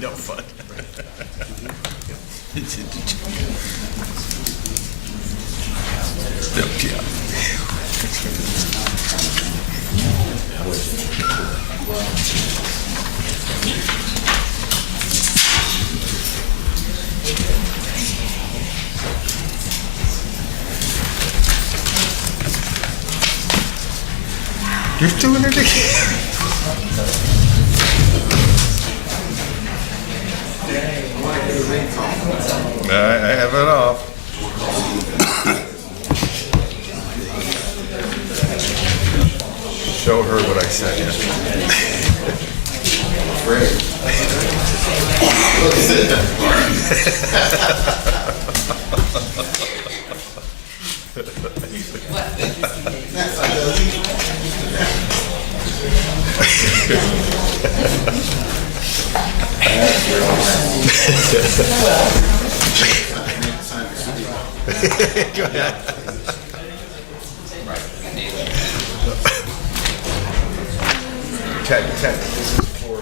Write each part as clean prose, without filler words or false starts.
No fun. You're doing it again. I have it off. Show her what I said Go ahead. Ted, this is for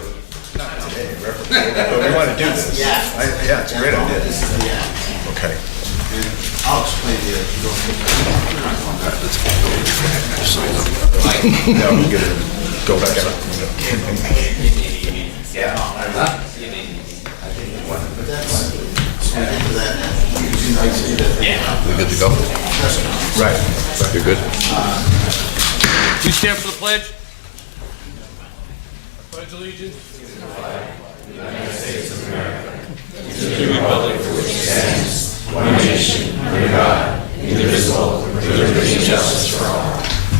not today, reference, but we want to do this. Yeah, it's a great idea. Okay. I'll explain to you. Now we'll get it. Go back up. We good to go? Right. You're good? You stand for the pledge? Pledge allegiance.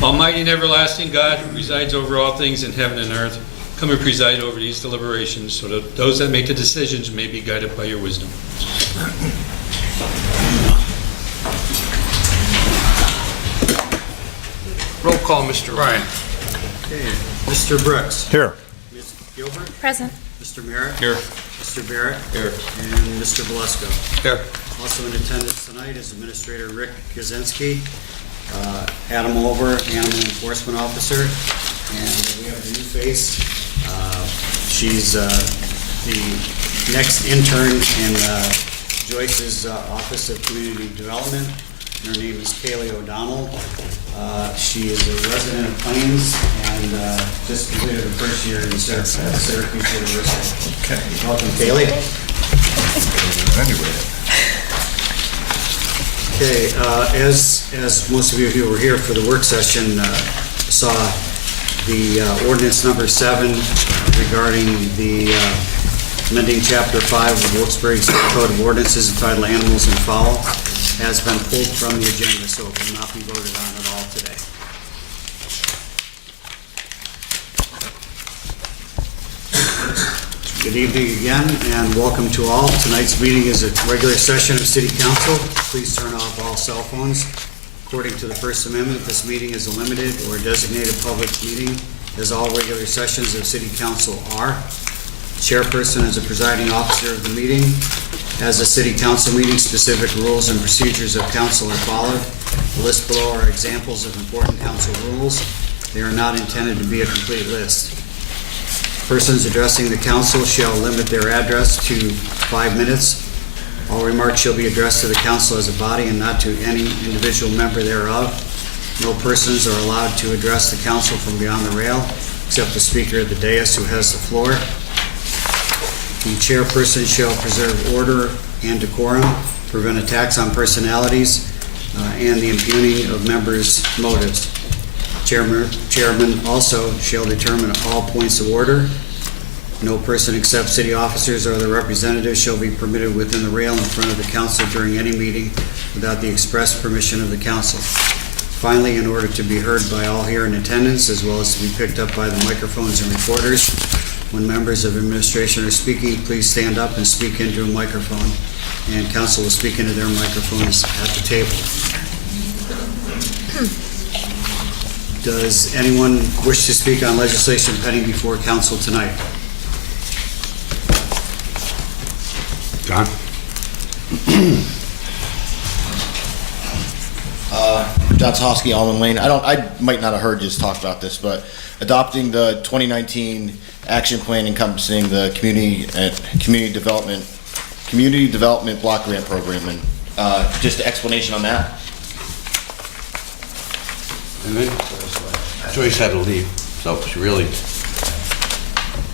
Almighty and everlasting God, who resides over all things in heaven and earth, come and preside over these deliberations, so that those that make the decisions may be guided by your wisdom. Roll call, Mr. Ryan. Mr. Brooks. Here. Ms. Gilbert. Present. Mr. Merritt. Here. Mr. Barrett. Here. And Mr. Belusko. Here. Also in attendance tonight is Administrator Rick Kaczynski, Adam Over, Animal Enforcement Officer, and we have a new face. She's the next intern in Joyce's Office of Community Development. Her name is Kaylee O'Donnell. She is a resident of Plains and just completed her first year in Syracuse University. Okay. Welcome, Kaylee. Anyway. Okay, as most of you who were here for the work session saw, the ordinance number 7 regarding the amending chapter 5 of Wilkes-Barre Code of Ordinances entitled Animals and Fowl has been pulled from the agenda, so it will not be voted on at all today. Good evening again, and welcome to all. Tonight's meeting is a regular session of City Council. Please turn off all cell phones. According to the First Amendment, this meeting is a limited or designated public meeting, as all regular sessions of City Council are. Chairperson is the presiding officer of the meeting. As a City Council meeting, specific rules and procedures of council are followed. The list below are examples of important council rules. They are not intended to be a complete list. Persons addressing the council shall limit their address to 5 minutes. All remarks shall be addressed to the council as a body and not to any individual member thereof. No persons are allowed to address the council from beyond the rail, except the speaker of the dais who has the floor. The chairperson shall preserve order and decorum, prevent attacks on personalities, and the impugning of members' motives. Chairman also shall determine all points of order. No person except city officers or their representatives shall be permitted within the rail in front of the council during any meeting without the express permission of the council. Finally, in order to be heard by all here in attendance, as well as to be picked up by the microphones and recorders, when members of administration are speaking, please stand up and speak into a microphone, and council will speak into their microphones at the table. Does anyone wish to speak on legislation pending before council tonight? John? John Toski, Almond Lane. I might not have heard you just talk about this, but adopting the 2019 action plan encompassing the community development block grant program, and just an explanation on that. And then Joyce had to leave, so she really,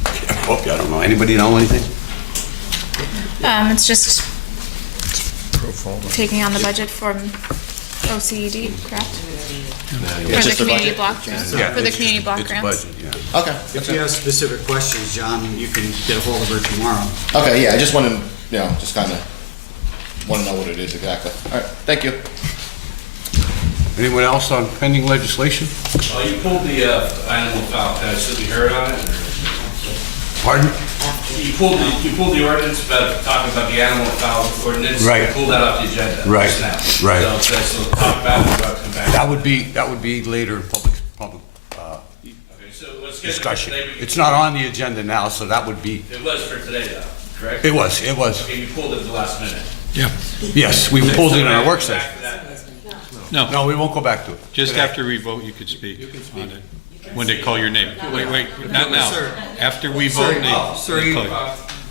I don't know, anybody know anything? It's just taking on the budget from OCED, correct? For the just a community budget? block grants, Yeah, for the it's community block it's a grants. budget, yeah. Okay. If you have specific questions, John, you can get a hold of her tomorrow. Okay, yeah, I just wanted, just kind of want to know what it is exactly. All right, thank you. Anyone else on pending legislation? You pulled the animal foul, should be heard on it? Pardon? You pulled the ordinance about talking about the animal foul ordinance. Right. You pulled that off the agenda. Right, just now. right. So talk about it, about come back. That would be later in public Okay, so let's get discussion. today. It's not on the agenda now, so that would be, It was for today though, correct? it was. Okay, you pulled it at the last minute. Yeah. Yes, we pulled it in our work Back session. to that. No, No, we won't go back to it. just today. after we vote, you could speak on it. When they call your name. Wait, not now. Sir. After we vote, they call you.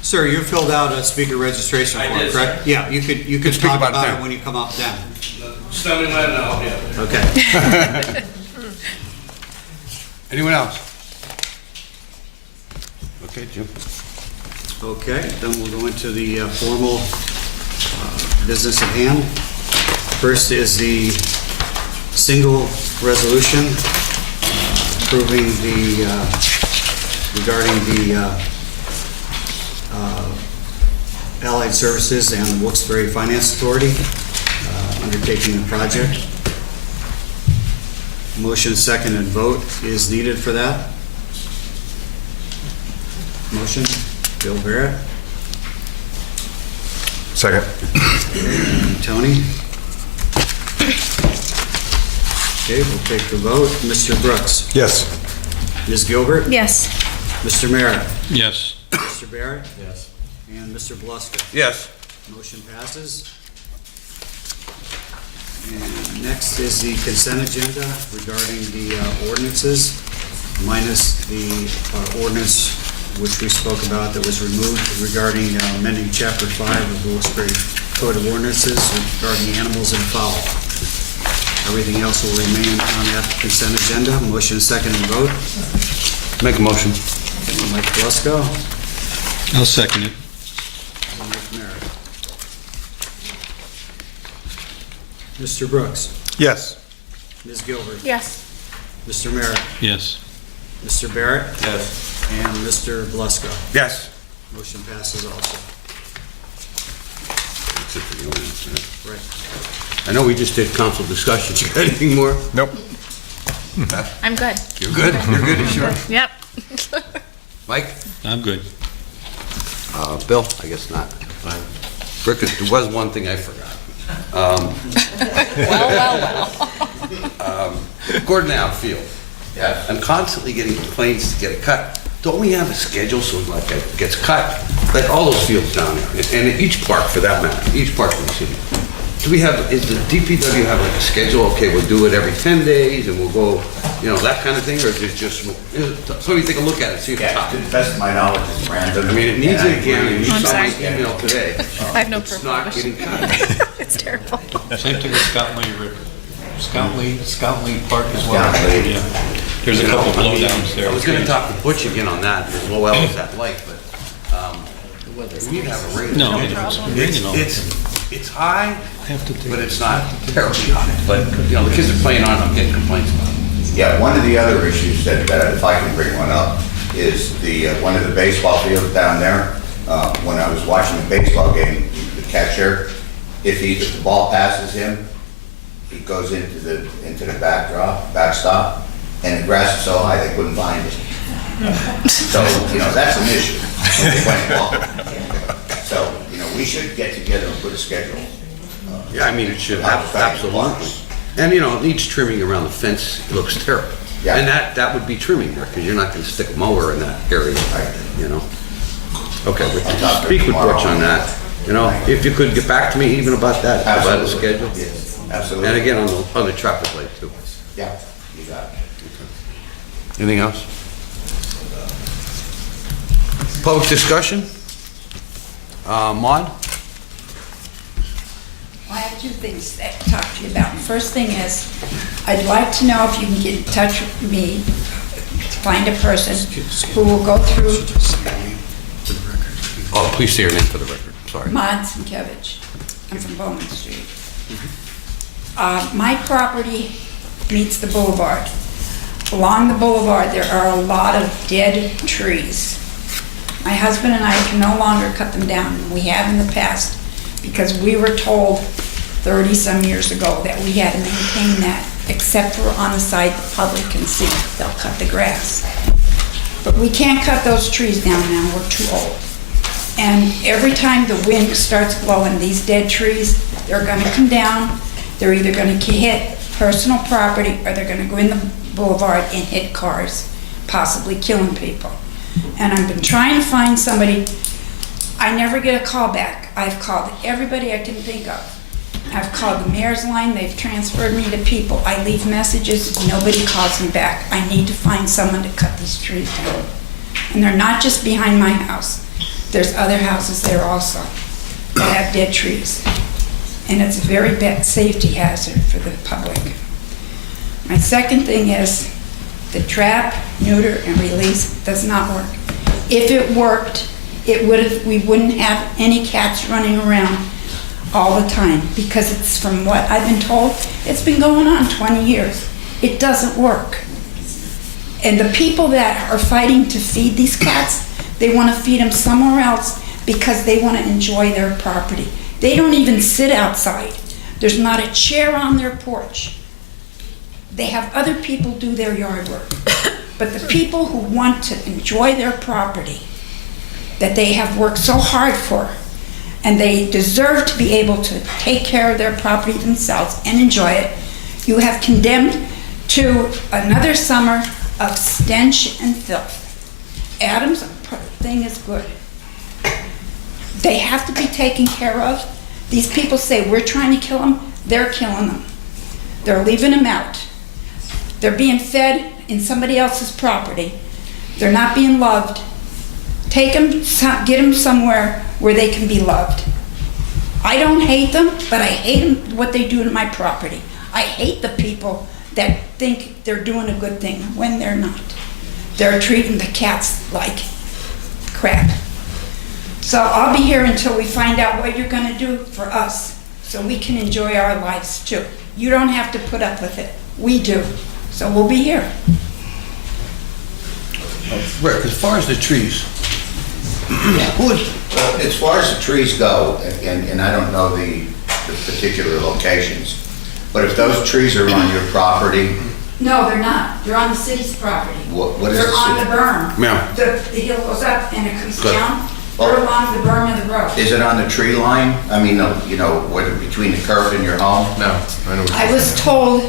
Sir, you filled out a speaker registration I form, did, correct? Yeah, you could speak talk about about that. it when you come up then. Stomach lead, and I'll be up there. Okay. Anyone else? Okay, Jim. Okay, then we'll go into the formal business at hand. First is the single resolution approving regarding the Allied Services and the Wilkes-Barre Finance Authority undertaking the project. Motion, second, and vote is needed for that. Motion, Bill Barrett. Second. And Tony. Okay, we'll take the vote. Mr. Brooks. Yes. Ms. Gilbert. Yes. Mr. Merritt. Yes. Mr. Barrett. Yes. And Mr. Blusker. Yes. Motion passes. And next is the consent agenda regarding the ordinances, minus the ordinance which we spoke about that was removed regarding amending Chapter 5 of the Wilkes-Barre Code of Ordinances regarding animals and fowl. Everything else will remain on that consent agenda. Motion, second, and vote. Make a motion. Mike Blusko. I'll second it. And Mike Merritt. Mr. Brooks. Yes. Ms. Gilbert. Yes. Mr. Merritt. Yes. Mr. Barrett. Yes. And Mr. Blusko. Yes. Motion passes also. That's it for the ordinance, right? Right. I know we just did council discussions. You got anything more? Nope. I'm good. You're good? You're good, you sure? Yep. Mike? I'm good. Bill? I guess not. Rick, there was one thing I forgot. Gordon Outfield. Yeah. I'm constantly getting complaints to get it cut. Don't we have a schedule so like it gets cut? Like all those fields down there, and each park for that matter, each park in the city. Do we have, is the DPW have like a schedule? Okay, we'll do it every 10 days and we'll go, that kind of thing? Or is it just, somebody take a look at it, see if it's Yeah, hot? to the best of my knowledge, it's random. I mean, it needs it again, and you I'm saw my sorry. email today. I have no proof. It's not getting cut. It's terrible. Same thing with Scott Lee River. Scott Lee Park as well. Scott Lee. Yeah. There's a couple blowdowns there. I was gonna talk to Butch again on that, as well as that lake, but, we have a rain. No, it's raining all the It's high, but it's not terribly hot. But, the kids are playing on it, I'm getting complaints about it. Yeah, one of the other issues that, if I can bring one up, is the, one of the baseball fields down there. When I was watching the baseball game, the catcher, if the ball passes him, he goes into the backstop, and the grass is so high they couldn't find it. So, that's an issue when they play ball. So, we should get together and put a schedule. Yeah, I mean, it should How have, to find absolutely. blocks. And, it needs trimming around the fence, it looks terrible. Yeah. And that would be trimming there, because you're not gonna stick a mower in that area, Right. Okay, we I'll can talk to speak with tomorrow. Butch on that. If you could get back to me even about that, about the Absolutely. schedule. Yes, Absolutely. And again, on the traffic light too. Yeah, you got it. Anything else? Public discussion? Maud? I have two things to talk to you about. First thing is, I'd like to know if you can get in touch with me to find a person who will go through Oh, please say your name for the record, sorry. Maud Sienkiewicz. I'm from Bowman Street. My property meets the boulevard. Along the boulevard, there are a lot of dead trees. My husband and I can no longer cut them down. We have in the past because we were told 30-some years ago that we had to maintain that, except for on the side the public can see. They'll cut the grass. But we can't cut those trees down now, we're too old. And every time the wind starts blowing, these dead trees, they're gonna come down, they're either gonna hit personal property or they're gonna go in the boulevard and hit cars, possibly killing people. And I've been trying to find somebody. I never get a call back. I've called everybody I can think of. I've called the mayor's line, they've transferred me to people. I leave messages, nobody calls me back. I need to find someone to cut these trees down. And they're not just behind my house. There's other houses there also that have dead trees. And it's a very bad safety hazard for the public. My second thing is the trap, neuter, and release does not work. If it worked, we wouldn't have any cats running around all the time, because it's, from what I've been told, it's been going on 20 years. It doesn't work. And the people that are fighting to feed these cats, they want to feed them somewhere else because they want to enjoy their property. They don't even sit outside. There's not a chair on their porch. They have other people do their yard work. But the people who want to enjoy their property that they have worked so hard for, and they deserve to be able to take care of their property themselves and enjoy it, you have condemned to another summer of stench and filth. Adam's thing is good. They have to be taken care of. These people say we're trying to kill them, they're killing them. They're leaving them out. They're being fed in somebody else's property. They're not being loved. Take them, get them somewhere where they can be loved. I don't hate them, but I hate what they do to my property. I hate the people that think they're doing a good thing when they're not. They're treating the cats like crap. So I'll be here until we find out what you're gonna do for us, so we can enjoy our lives too. You don't have to put up with it. We do. So we'll be here. Rick, as far as the trees, who is, As far as the trees go, and I don't know the particular locations, but if those trees are on your property, No, they're not. They're on the city's property. what is They're on the it? berm. Ma'am. The hill goes up and it comes Good. down. They're along the berm of the road. Is it on the tree line? I mean, you know, between the curb and your home? no, I know. I was told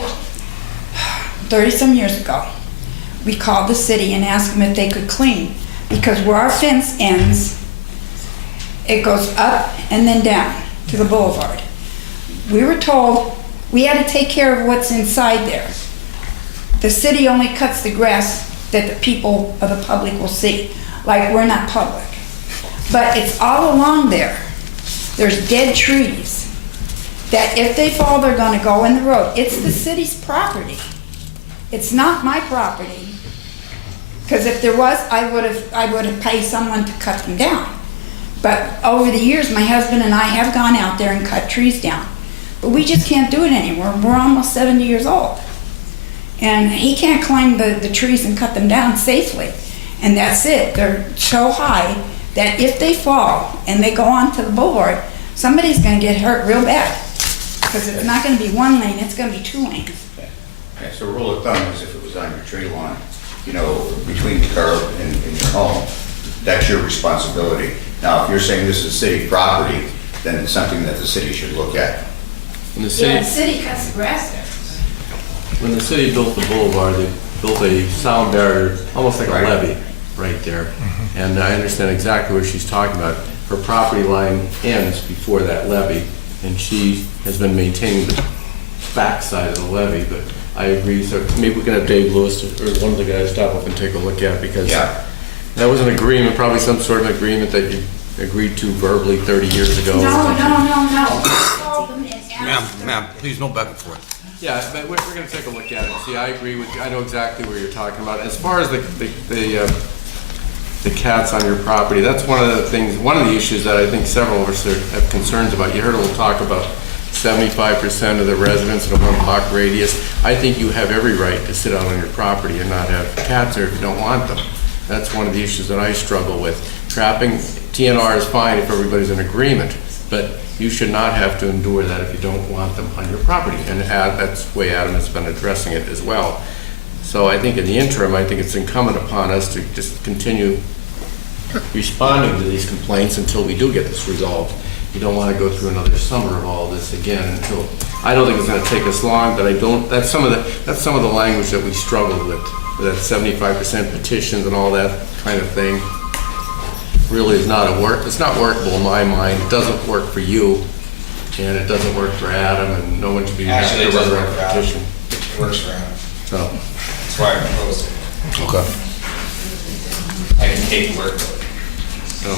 30-some years ago, we called the city and asked them if they could clean, because where our fence ends, it goes up and then down to the boulevard. We were told we had to take care of what's inside there. The city only cuts the grass that the people of the public will see, like we're not public. But it's all along there. There's dead trees that if they fall, they're gonna go in the road. It's the city's property. It's not my property. Because if there was, I would have paid someone to cut them down. But over the years, my husband and I have gone out there and cut trees down. But we just can't do it anymore. We're almost 70 years old. And he can't climb the trees and cut them down safely. And that's it. They're so high that if they fall and they go onto the boulevard, somebody's gonna get hurt real bad. Because it's not gonna be one lane, it's gonna be 2 lanes. Yeah, so rule of thumb is if it was on your tree line, you know, between the curb and your home, that's your responsibility. Now, if you're saying this is city property, then it's something that the city should look at. When the Yeah, the city, city cuts the grass there. when the city built the boulevard, they built a sound barrier, almost like a Right. levee, right there. And I understand exactly what she's talking about. Her property line ends before that levee, and she has been maintaining backside of the levee, but I agree, so maybe we can have Dave Lewis or one of the guys stop up and take a look at it, because that was an agreement, probably some sort of agreement that you agreed to verbally 30 years ago. No. Call them and ask them. Ma'am, please no back and forth. Yeah, but we're gonna take a look at it. See, I agree with you. I know exactly what you're talking about. As far as the cats on your property, that's one of the things, one of the issues that I think several of us have concerns about. You heard a little talk about 75% of the residents in a 1 block radius. I think you have every right to sit out on your property and not have cats there if you don't want them. That's one of the issues that I struggle with. Trapping, TNR is fine if everybody's in agreement, but you should not have to endure that if you don't want them on your property. And that's the way Adam has been addressing it as well. So I think in the interim, I think it's incumbent upon us to just continue responding to these complaints until we do get this resolved. You don't want to go through another summer of all this again until, I don't think it's going to take us long, but that's some of the language that we struggled with, that 75% petitions and all that kind of thing. Really is not it's not workable in my mind. It doesn't work for you, and it doesn't work for Adam, and no one should be Actually, it does running work for a Adam. petition. It works for him. So, That's why I proposed it. Okay. I can take the workload. So, I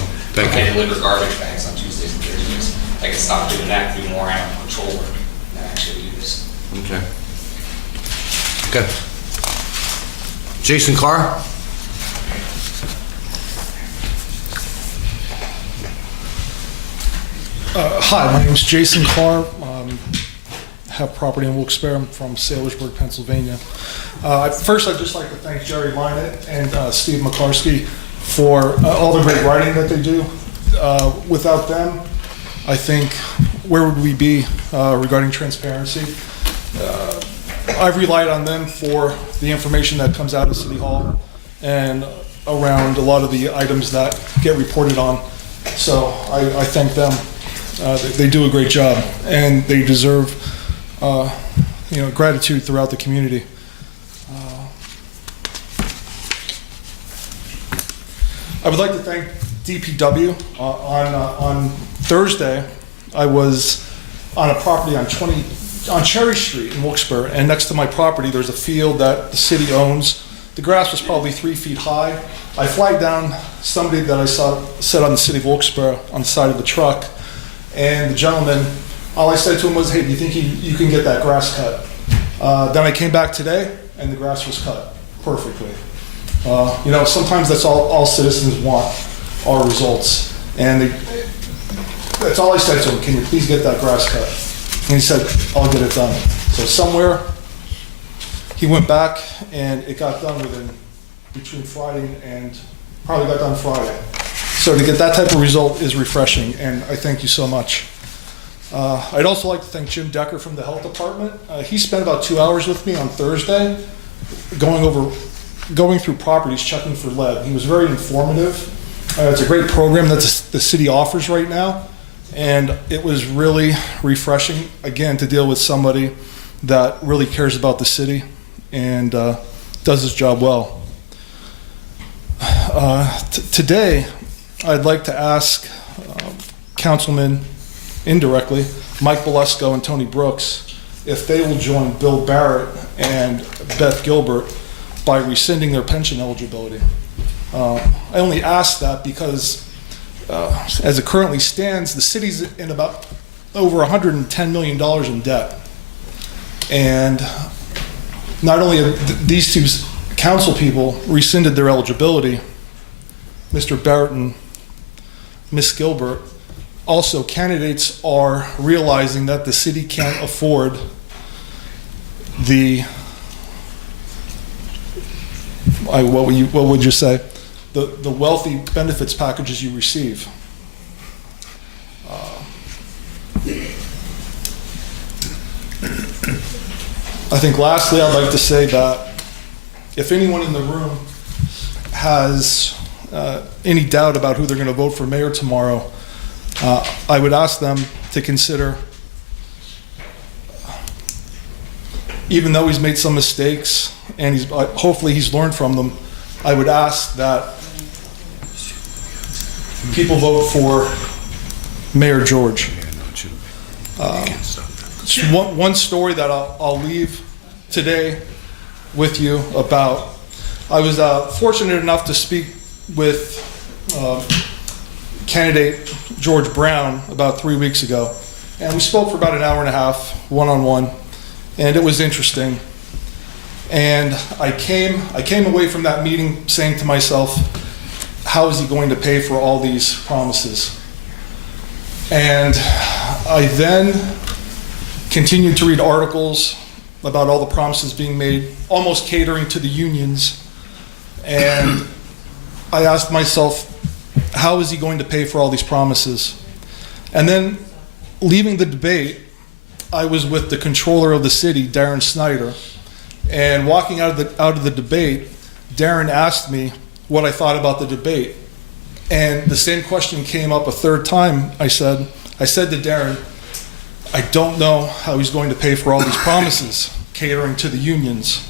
thank you. deliver garbage bags on Tuesdays and Thursdays. I can stop doing that and do more animal control work than actually do this. okay. Okay. Jason Carr? Hi, my name is Jason Carr. Have property in Wilkes-Barre. I'm from Sailorsburg, Pennsylvania. First, I'd just like to thank Jerry Lynett and Steve McCarsky for all the great writing that they do. Without them, I think, where would we be regarding transparency? I've relied on them for the information that comes out of City Hall and around a lot of the items that get reported on. So I thank them. They do a great job, and they deserve, gratitude throughout the community. I would like to thank DPW. On Thursday, I was on a property on Cherry Street in Wilkes-Barre, and next to my property, there's a field that the city owns. The grass was probably 3 feet high. I flagged down somebody that I saw sit on the city of Wilkes-Barre on the side of the truck. And the gentleman, all I said to him was, hey, do you think you can get that grass cut? Then I came back today, and the grass was cut perfectly. Sometimes that's all citizens want, are results. And that's all I said to him, can you please get that grass cut? And he said, I'll get it done. So somewhere, he went back, and it got done between Friday and, probably got done Friday. So to get that type of result is refreshing, and I thank you so much. I'd also like to thank Jim Decker from the Health Department. He spent about 2 hours with me on Thursday, going through properties, checking for lead. He was very informative. It's a great program that the city offers right now, and it was really refreshing, again, to deal with somebody that really cares about the city and does his job well. Today, I'd like to ask Councilman, indirectly, Mike Belusco and Tony Brooks, if they will join Bill Barrett and Beth Gilbert by rescinding their pension eligibility. I only ask that because, as it currently stands, the city's in about over $110 million in debt. And not only have these two council people rescinded their eligibility, Mr. Barrett and Ms. Gilbert, also candidates are realizing that the city can't afford the, what would you say? The wealthy benefits packages you receive. I think lastly, I'd like to say that if anyone in the room has any doubt about who they're going to vote for mayor tomorrow, I would ask them to consider, even though he's made some mistakes and hopefully he's learned from them, I would ask that people vote for Mayor George. Just one story that I'll leave today with you about. I was fortunate enough to speak with candidate George Brown about 3 weeks ago. And we spoke for about an hour and a half, one-on-one, and it was interesting. And I came away from that meeting saying to myself, how is he going to pay for all these promises? And I then continued to read articles about all the promises being made, almost catering to the unions. And I asked myself, how is he going to pay for all these promises? And then, leaving the debate, I was with the controller of the city, Darren Snyder, and walking out of the debate, Darren asked me what I thought about the debate. And the same question came up a third time. I said to Darren, I don't know how he's going to pay for all these promises, catering to the unions.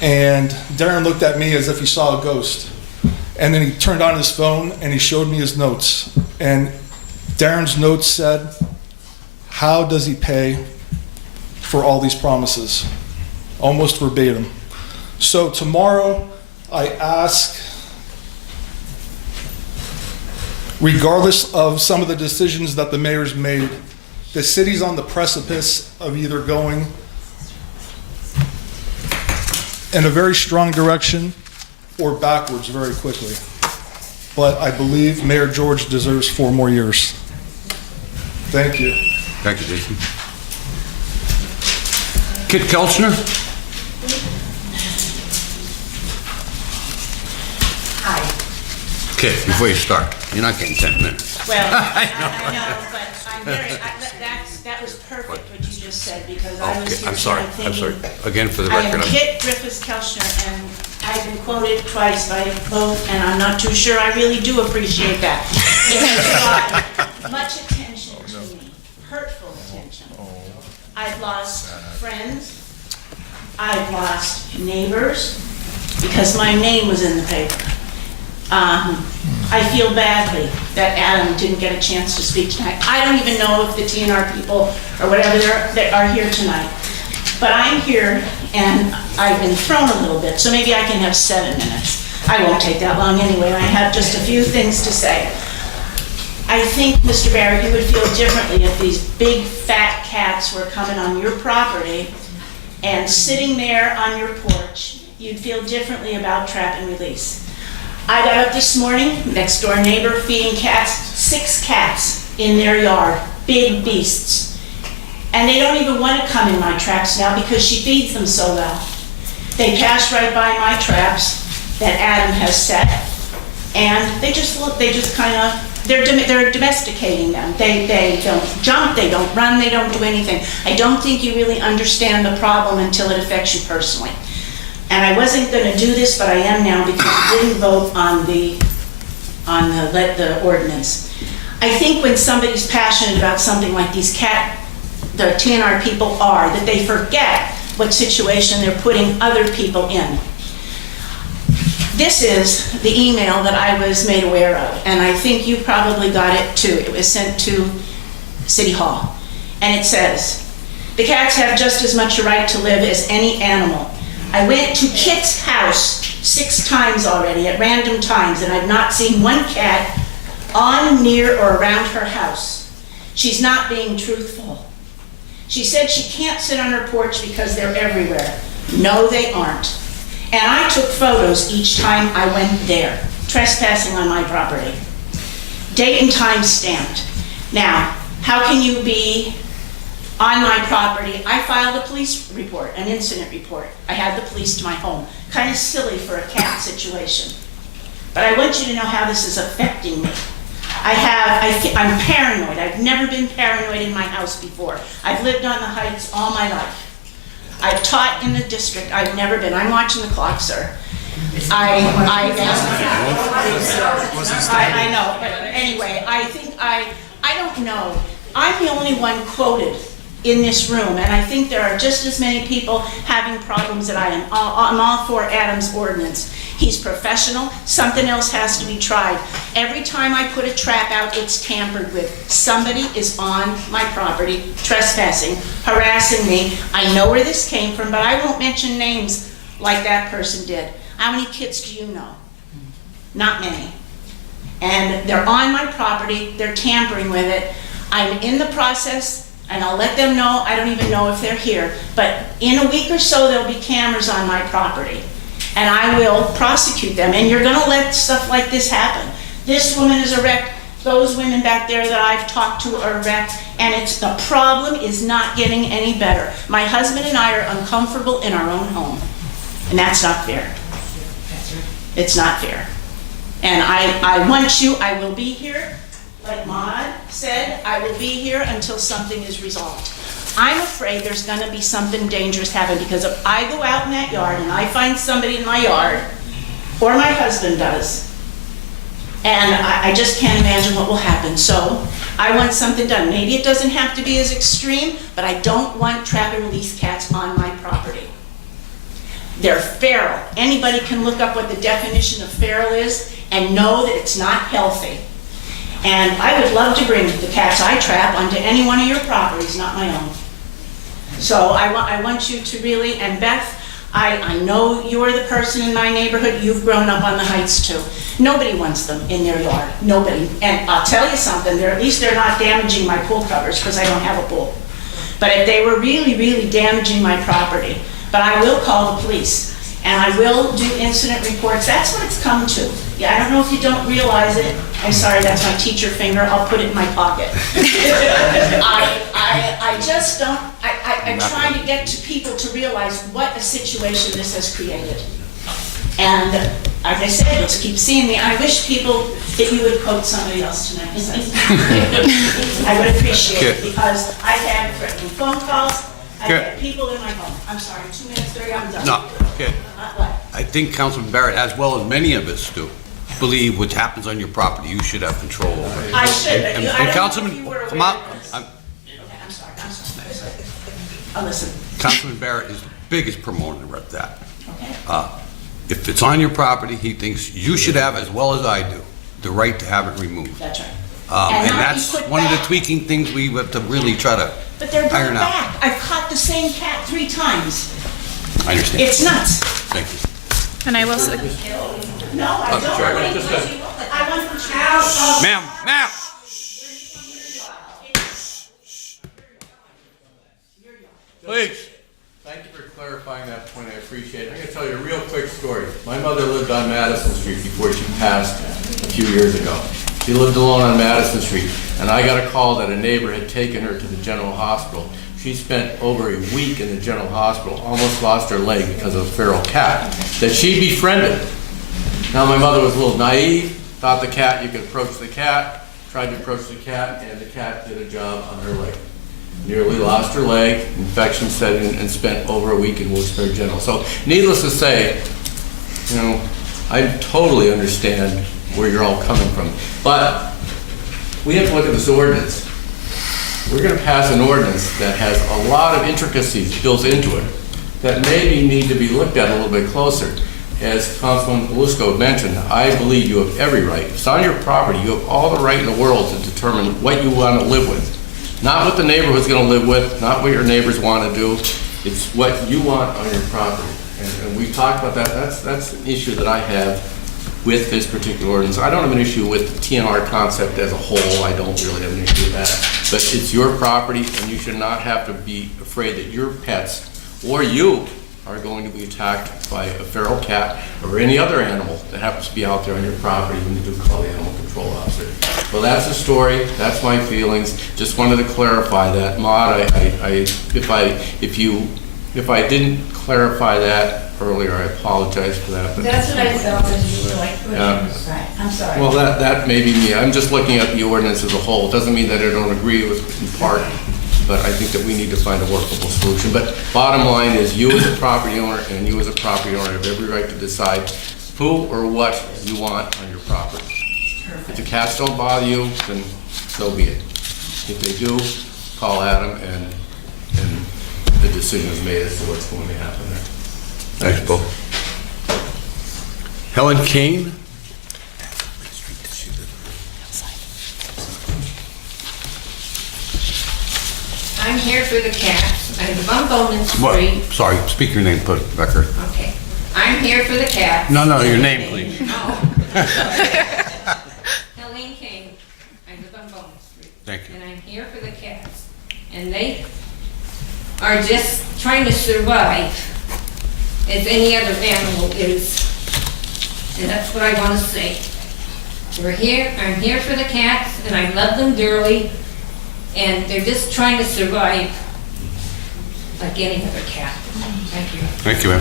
And Darren looked at me as if he saw a ghost. And then he turned on his phone and he showed me his notes. And Darren's notes said, how does he pay for all these promises? Almost verbatim. So tomorrow, I ask, regardless of some of the decisions that the mayor's made, the city's on the precipice of either going in a very strong direction or backwards very quickly. But I believe Mayor George deserves 4 more years. Thank you. Thank you, Jason. Kit Kelchner? Hi. Kit, before you start, you're not getting 10 minutes. Well, I know, but I'm very, that was perfect what you just said, because I was here I'm sorry, tonight I'm sorry. thinking, Again, for the I record. am Kit Griffiths-Kelchner, and I've been quoted twice by both, and I'm not too sure I really do appreciate that. It has brought much attention to me, hurtful attention. I've lost friends, I've lost neighbors, because my name was in the paper. I feel badly that Adam didn't get a chance to speak tonight. I don't even know if the TNR people or whatever that are here tonight. But I'm here and I've been thrown a little bit, so maybe I can have 7 minutes. I won't take that long anyway. I have just a few things to say. I think, Mr. Barrett, you would feel differently if these big fat cats were coming on your property and sitting there on your porch. You'd feel differently about trap and release. I got up this morning, next door neighbor feeding cats, 6 cats in their yard, big beasts. And they don't even want to come in my traps now because she feeds them so well. They pass right by my traps that Adam has set, and they just kind of, they're domesticating them. They don't jump, they don't run, they don't do anything. I don't think you really understand the problem until it affects you personally. And I wasn't going to do this, but I am now because you didn't vote on the ordinance. I think when somebody's passionate about something like the TNR people are, that they forget what situation they're putting other people in. This is the email that I was made aware of, and I think you probably got it too. It was sent to City Hall. And it says, the cats have just as much a right to live as any animal. I went to Kit's house 6 times already at random times, and I've not seen one cat on, near, or around her house. She's not being truthful. She said she can't sit on her porch because they're everywhere. No, they aren't. And I took photos each time I went there, trespassing on my property. Date and time stamped. Now, how can you be on my property? I filed a police report, an incident report. I had the police to my home. Kind of silly for a cat situation. But I want you to know how this is affecting me. I'm paranoid. I've never been paranoid in my house before. I've lived on the Heights all my life. I've taught in the district. I've never been. I'm watching the clock, sir. I know, but anyway, I don't know. I'm the only one quoted in this room, and I think there are just as many people having problems that I am. I'm all for Adam's ordinance. He's professional. Something else has to be tried. Every time I put a trap out, it's tampered with. Somebody is on my property, trespassing, harassing me. I know where this came from, but I won't mention names like that person did. How many kids do you know? Not many. And they're on my property, they're tampering with it. I'm in the process, and I'll let them know. I don't even know if they're here, but in a week or so, there'll be cameras on my property, and I will prosecute them. And you're gonna let stuff like this happen. This woman is a wreck. Those women back there that I've talked to are wrecked, and the problem is not getting any better. My husband and I are uncomfortable in our own home, and that's not fair. It's not fair. And I want you, I will be here, like Maude said, I will be here until something is resolved. I'm afraid there's gonna be something dangerous happen, because if I go out in that yard and I find somebody in my yard, or my husband does, and I just can't imagine what will happen. So I want something done. Maybe it doesn't have to be as extreme, but I don't want trap and release cats on my property. They're feral. Anybody can look up what the definition of feral is and know that it's not healthy. And I would love to bring the cats I trap onto any one of your properties, not my own. So I want you to really, and Beth, I know you're the person in my neighborhood, you've grown up on the Heights too. Nobody wants them in their yard, nobody. And I'll tell you something, at least they're not damaging my pool covers, because I don't have a pool. But if they were really, really damaging my property, but I will call the police, and I will do incident reports. That's what it's come to. Yeah, I don't know if you don't realize it. I'm sorry, that's my teacher finger. I'll put it in my pocket. I just don't, I'm trying to get to people to realize what a situation this has created. And like I said, just keep seeing me. I wish people that you would quote somebody else tonight. I would appreciate it, because I've had threatening phone calls. I've had people in my home. I'm sorry, 2 minutes, 30, I'm done. No, okay. What? I think Councilman Barrett, as well as many of us do, believe what happens on your property, you should have control over it. I should, but And I don't know if Councilman, you were aware come on, of this. I'm- Okay, I'm sorry. I'll listen. Councilman Barrett is the biggest promoter of that. Okay. If it's on your property, he thinks you should have, as well as I do, the right to have it removed. That's right. And not be that's put one of the back. tweaking things we have to really try to But they're brought iron out. back. I've caught the same cat 3 times. I understand. It's nuts. Thank you. And I will say, No, I don't. sorry. I want the child. Ma'am! Please. Thank you for clarifying that point, I appreciate it. I'm gonna tell you a real quick story. My mother lived on Madison Street before she passed a few years ago. She lived alone on Madison Street, and I got a call that a neighbor had taken her to the general hospital. She spent over a week in the general hospital, almost lost her leg because of a feral cat that she befriended. Now, my mother was a little naive, thought the cat, you could approach the cat, tried to approach the cat, and the cat did a job on her leg. Nearly lost her leg, infection set in, and spent over a week in Wilkes-Barre General. So, needless to say, you know, I totally understand where you're all coming from. But we have to look at this ordinance. We're going to pass an ordinance that has a lot of intricacies built into it that maybe need to be looked at a little bit closer. As Councilman Belusco mentioned, I believe you have every right. If it's on your property, you have all the right in the world to determine what you want to live with. Not what the neighborhood's going to live with, not what your neighbors want to do. It's what you want on your property. And we talked about that. That's an issue that I have with this particular ordinance. I don't have an issue with the TNR concept as a whole. I don't really have an issue with that. But it's your property, and you should not have to be afraid that your pets or you are going to be attacked by a feral cat or any other animal that happens to be out there on your property when you do call the animal control officer. Well, that's the story. That's my feelings. Just wanted to clarify that. Maude, if I didn't clarify that earlier, I apologize for that. But That's what I felt, that you were like, Yeah. right. I'm sorry. well, that may be me. I'm just looking at the ordinance as a whole. It doesn't mean that I don't agree with it in part, but I think that we need to find a workable solution. But bottom line is, you as a property owner and you as a property owner have every right to decide who or what you want on your property. If the cats don't bother you, then so be it. If they do, call Adam and and the decision is made as to what's going to happen there. Thanks, Bill. Helen Kane? I'm here for the cats. I live on Bowman What? Street. Sorry, speak your name, put it, Becker. Okay. I'm here for the cats. No, your name, please. Oh, sorry. Helene King. I live on Bowman Street. Thank you. And I'm here for the cats. And they are just trying to survive as any other animal is. And that's what I want to say. I'm here for the cats, and I love them dearly. And they're just trying to survive like any other cat. Thank you. Thank you, ma'am.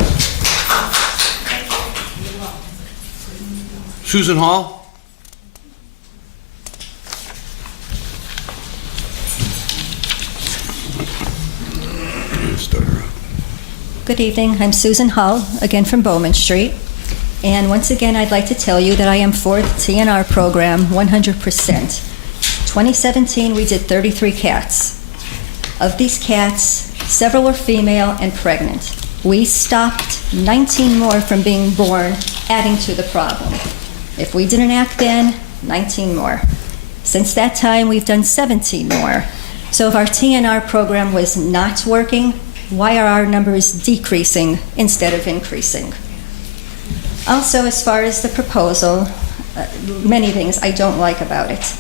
Susan Hall? Good evening. I'm Susan Hull, again from Bowman Street. And once again, I'd like to tell you that I am for the TNR program 100%. 2017, we did 33 cats. Of these cats, several were female and pregnant. We stopped 19 more from being born, adding to the problem. If we didn't act then, 19 more. Since that time, we've done 17 more. So if our TNR program was not working, why are our numbers decreasing instead of increasing? Also, as far as the proposal, many things I don't like about it.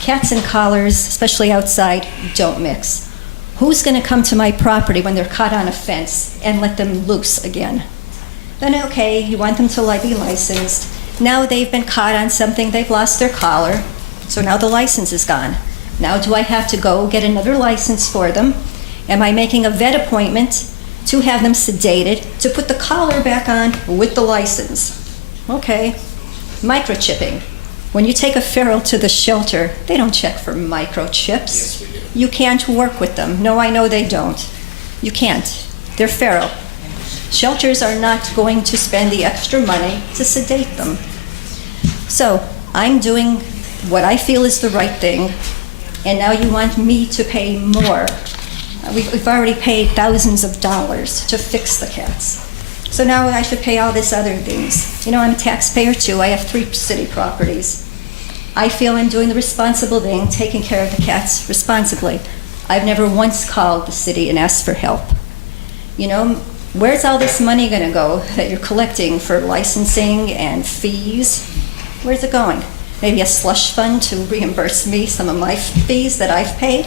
Cats and collars, especially outside, don't mix. Who's going to come to my property when they're caught on a fence and let them loose again? Then, okay, you want them to be licensed. Now they've been caught on something, they've lost their collar, so now the license is gone. Now do I have to go get another license for them? Am I making a vet appointment to have them sedated, to put the collar back on with the license? Okay. Microchipping. When you take a feral to the shelter, they don't check for microchips. Yes, we do. You can't work with them. No, I know they don't. You can't. They're feral. Shelters are not going to spend the extra money to sedate them. So I'm doing what I feel is the right thing, and now you want me to pay more. We've already paid thousands of dollars to fix the cats. So now I should pay all these other things. You know, I'm a taxpayer too. I have 3 city properties. I feel I'm doing the responsible thing, taking care of the cats responsibly. I've never once called the city and asked for help. You know, where's all this money going to go that you're collecting for licensing and fees? Where's it going? Maybe a slush fund to reimburse me some of my fees that I've paid?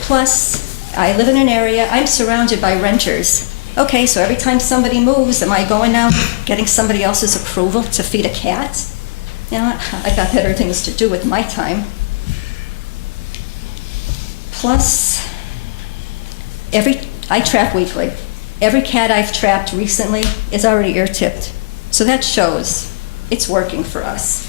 Plus, I live in an area, I'm surrounded by renters. Okay, so every time somebody moves, am I going out getting somebody else's approval to feed a cat? You know, I've got better things to do with my time. Plus, I trap weekly. Every cat I've trapped recently is already ear-tipped. So that shows it's working for us.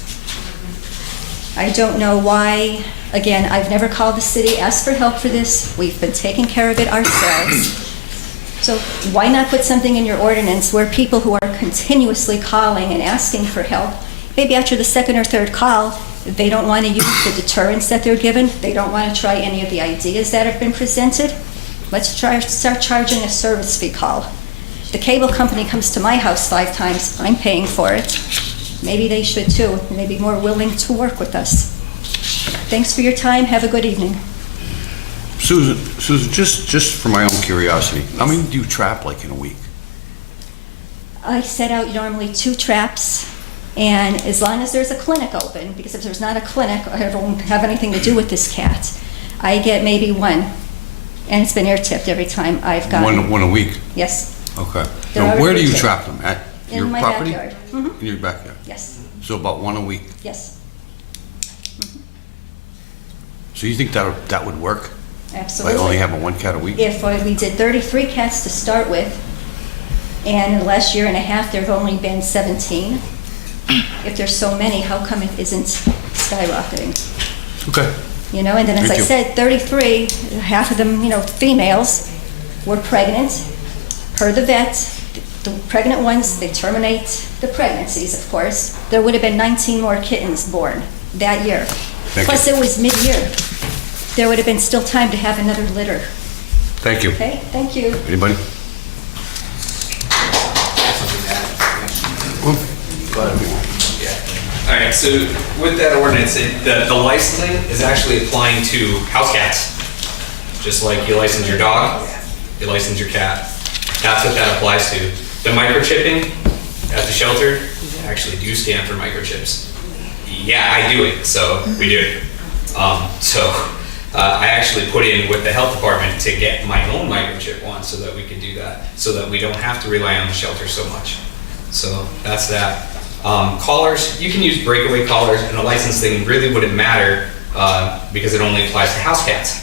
I don't know why. Again, I've never called the city, asked for help for this. We've been taking care of it ourselves. So why not put something in your ordinance where people who are continuously calling and asking for help, maybe after the 2nd or 3rd call, they don't want to use the deterrents that they're given, they don't want to try any of the ideas that have been presented, let's start charging a service fee call. The cable company comes to my house 5 times, I'm paying for it. Maybe they should too, and they'd be more willing to work with us. Thanks for your time, have a good evening. Susan, just for my own curiosity, how many do you trap like in a week? I set out normally 2 traps, and as long as there's a clinic open, because if there's not a clinic, I don't have anything to do with this cat, I get maybe 1, and it's been air-tipped every time I've gotten. One a week? Yes. Okay. They're Now, where do already you tipped. trap them? At your In my property? backyard. Mhm. In your backyard? Yes. So about 1 a week? Yes. So you think that would work? Absolutely. By only having 1 cat a week? If we did 33 cats to start with, and in the last year and a half, there have only been 17. If there's so many, how come it isn't skyrocketing? Okay. You know, and then as Thank I you. said, 33, half of them, females, were pregnant. Per the vet, the pregnant ones, they terminate the pregnancies, of course. There would have been 19 more kittens born that year. Thank Plus, you. it was mid-year. there would have been still time to have another litter. Thank you. Okay, thank you. Anybody? All right, so with that ordinance, the licensing is actually applying to house cats. Just like you license your dog, you license your cat. That's what that applies to. The microchipping at the shelter actually do stand for microchips. Yeah, I do it, so we do it. I actually put in with the health department to get my own microchip one so that we could do that, so that we don't have to rely on the shelter so much. So that's that. Collars, you can use breakaway collars, and the license thing really wouldn't matter because it only applies to house cats.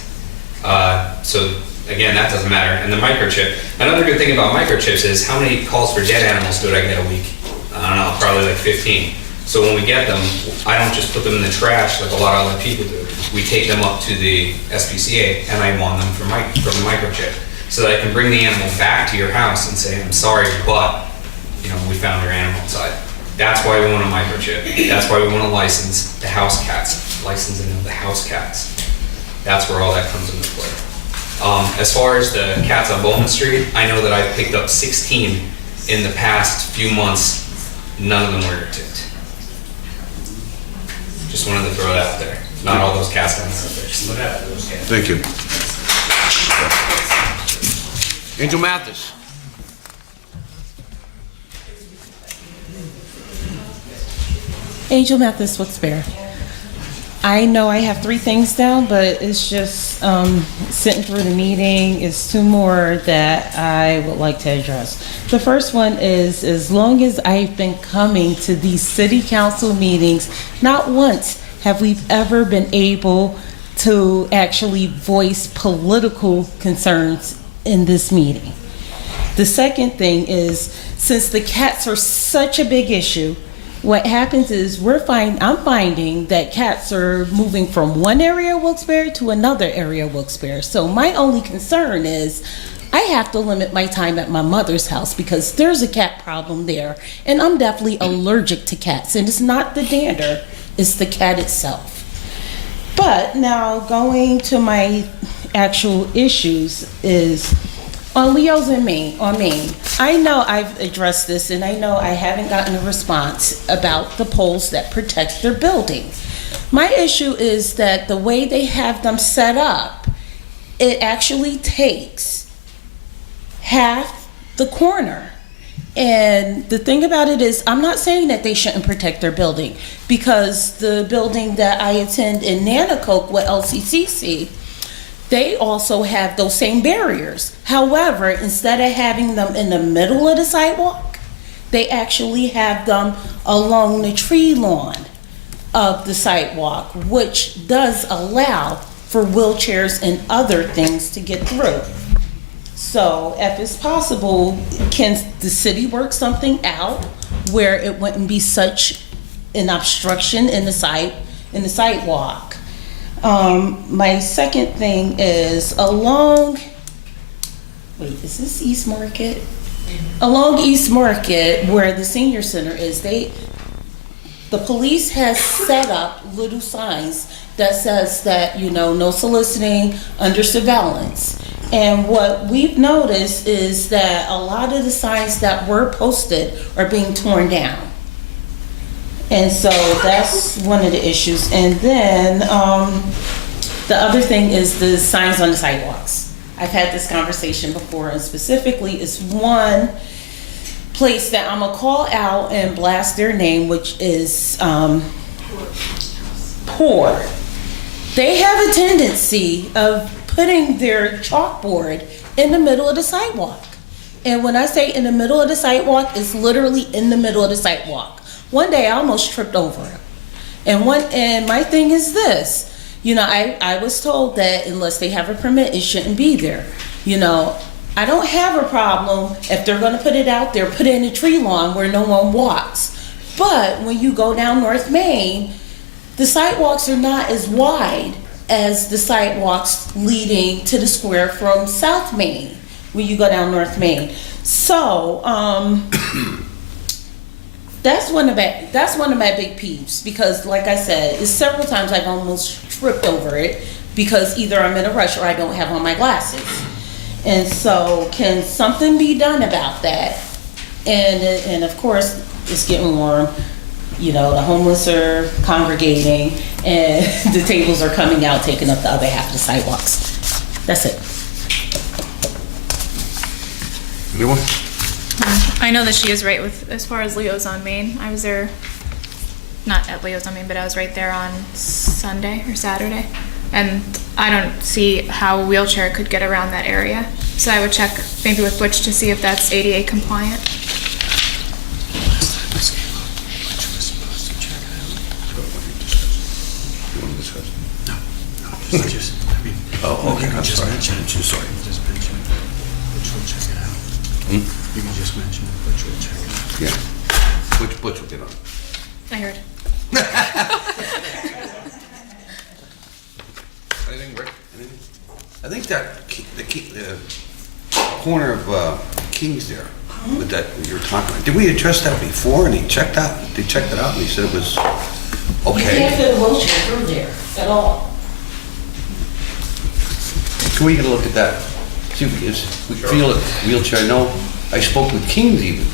So again, that doesn't matter. And the microchip, another good thing about microchips is how many calls for dead animals do I get a week? I don't know, probably like 15. So when we get them, I don't just put them in the trash like a lot of other people do. We take them up to the SPCA and I want them from the microchip so that I can bring the animal back to your house and say, I'm sorry, but we found your animal inside. That's why we want a microchip. That's why we want to license the house cats, licensing of the house cats. That's where all that comes into play. As far as the cats on Bowman Street, I know that I've picked up 16 in the past few months. None of them were tipped. Just wanted to throw it out there. Not all those cats down there are fixed. Thank you. Angel Mathis. Angel Mathis, Wilkes-Barre. I know I have 3 things down, but it's just sitting through the meeting is 2 more that I would like to address. The first one is, as long as I've been coming to these city council meetings, not once have we ever been able to actually voice political concerns in this meeting. The second thing is, since the cats are such a big issue, what happens is I'm finding that cats are moving from one area of Wilkes-Barre to another area of Wilkes-Barre. So my only concern is I have to limit my time at my mother's house because there's a cat problem there. And I'm definitely allergic to cats. And it's not the dander, it's the cat itself. But now going to my actual issues is on Leo's on Main. I know I've addressed this and I know I haven't gotten a response about the poles that protect their building. My issue is that the way they have them set up, it actually takes half the corner. And the thing about it is, I'm not saying that they shouldn't protect their building, because the building that I attend in Nanacoke with LCCC, they also have those same barriers. However, instead of having them in the middle of the sidewalk, they actually have them along the tree lawn of the sidewalk, which does allow for wheelchairs and other things to get through. So if it's possible, can the city work something out where it wouldn't be such an obstruction in the sidewalk? My second thing is is this East Market? Along East Market, where the senior center is, the police has set up little signs that says that, no soliciting, under surveillance. And what we've noticed is that a lot of the signs that were posted are being torn down. And so that's one of the issues. And then the other thing is the signs on the sidewalks. I've had this conversation before, and specifically it's one place that I'm gonna call out and blast their name, which is Poor. They have a tendency of putting their chalkboard in the middle of the sidewalk. And when I say in the middle of the sidewalk, it's literally in the middle of the sidewalk. One day I almost tripped over it. And my thing is this, I was told that unless they have a permit, it shouldn't be there. I don't have a problem if they're gonna put it out there, put it in a tree lawn where no one walks. But when you go down North Main, the sidewalks are not as wide as the sidewalks leading to the square from South Main when you go down North Main. So that's one of my big peeves, because like I said, it's several times I've almost tripped over it because either I'm in a rush or I don't have on my glasses. And so can something be done about that? And of course, it's getting warm. You know, the homeless are congregating and the tables are coming out, taking up the other half of the sidewalks. That's it. Anyone? I know that she is right with, as far as Leo's on Main. I was there, not at Leo's on Main, but I was right there on Sunday or Saturday. And I don't see how a wheelchair could get around that area. So I would check maybe with Butch to see if that's ADA compliant. Oh, okay, I'm sorry. Sorry. Just mention it. Butch will check it out. You can just mention it. Butch will check it out. Yeah. Which Butch will get on? I heard. Anything, Rick? Anything? I think that the corner of Kings there, with that you were talking about. Did we address that before? And he checked out. They checked it out, and he said it was You okay. can't fit a wheelchair through there at all. Can we get a look at that? See if we feel it wheelchair. No, I spoke with Kings even.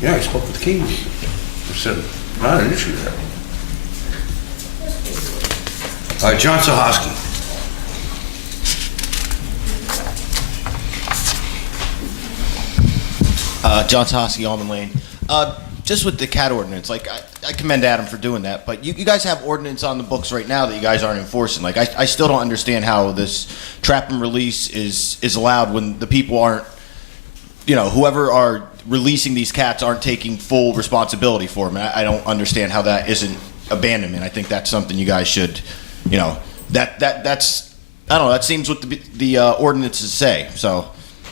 Yeah, I spoke with Kings. I said, not an issue there. John Sahoski. John Toski, Almond Lane. Just with the cat ordinance, like I commend Adam for doing that, but you guys have ordinance on the books right now that you guys aren't enforcing. Like I still don't understand how this trap and release is allowed when the people aren't, whoever are releasing these cats aren't taking full responsibility for them. And I don't understand how that isn't abandonment. I think that's something you guys should, that's I don't know. That seems what the ordinances say. So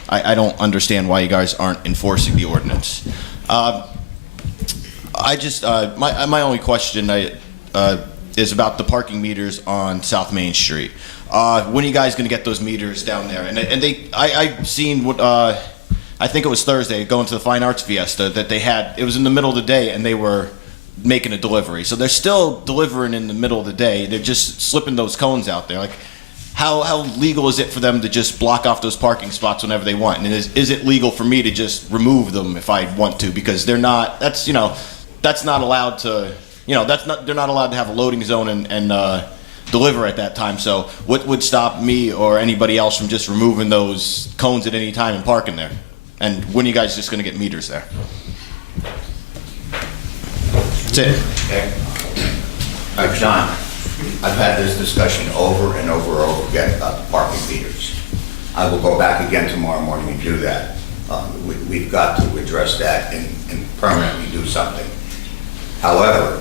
I don't understand why you guys aren't enforcing the ordinance. I just my only question is about the parking meters on South Main Street. When are you guys going to get those meters down there? And I've seen what I think it was Thursday going to the Fine Arts Fiesta that they had. It was in the middle of the day and they were making a delivery. So they're still delivering in the middle of the day. They're just slipping those cones out there. Like how legal is it for them to just block off those parking spots whenever they want? And is it legal for me to just remove them if I want to? Because they're not. That's not allowed to. They're not allowed to have a loading zone and deliver at that time. So what would stop me or anybody else from just removing those cones at any time and parking there? And when are you guys just going to get meters there? That's it. Okay. John, I've had this discussion over and over again about the parking meters. I will go back again tomorrow morning and do that. We've got to address that and permanently do something. However,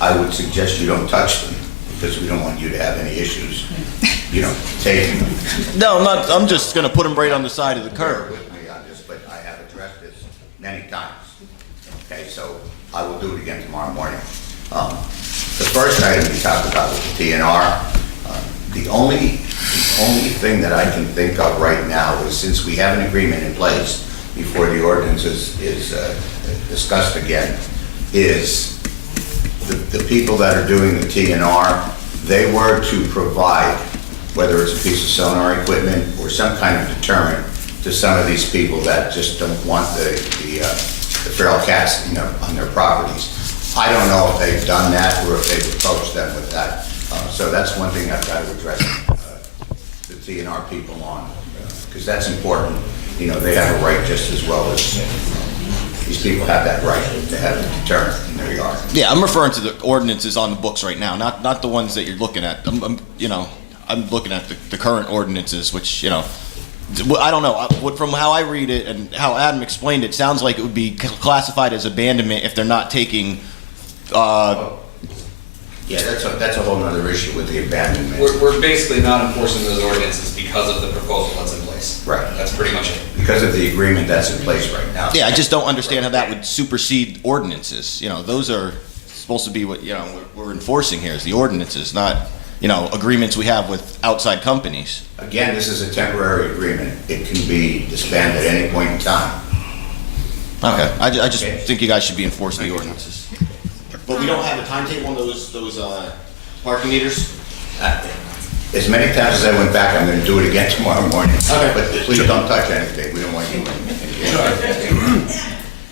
I would suggest you don't touch them because we don't want you to have any issues, taking them. No, I'm not. I'm just going to put them right on the side of the curb. Bear with me on this, but I have addressed this many times. Okay, so I will do it again tomorrow morning. The first item we talked about was the TNR. The only thing that I can think of right now is, since we have an agreement in place before the ordinance is discussed again, is the people that are doing the TNR, they were to provide, whether it's a piece of sonar equipment or some kind of deterrent to some of these people that just don't want the feral cats on their properties. I don't know if they've done that or if they've approached them with that. So that's one thing I've got to address the TNR people on, because that's important. They have a right just as well as these people have that right to have a deterrent in their yard. Yeah, I'm referring to the ordinances on the books right now, not the ones that you're looking at. I'm looking at the current ordinances, which I don't know. From how I read it and how Adam explained it, sounds like it would be classified as abandonment if they're not taking. Yeah, that's a whole nother issue with the abandonment. We're basically not enforcing those ordinances because of the proposal that's in place. Right. That's pretty much it. Because of the agreement that's in place right now. Yeah, I just don't understand how that would supersede ordinances. Those are supposed to be what we're enforcing here is the ordinances, not agreements we have with outside companies. Again, this is a temporary agreement. It can be disbanded at any point in time. Okay, I just think you guys should be enforcing the ordinances. But we don't have a timetable on those parking meters? as many times as I went back, I'm gonna do it again tomorrow morning. Okay. But please don't touch anything, we don't want you.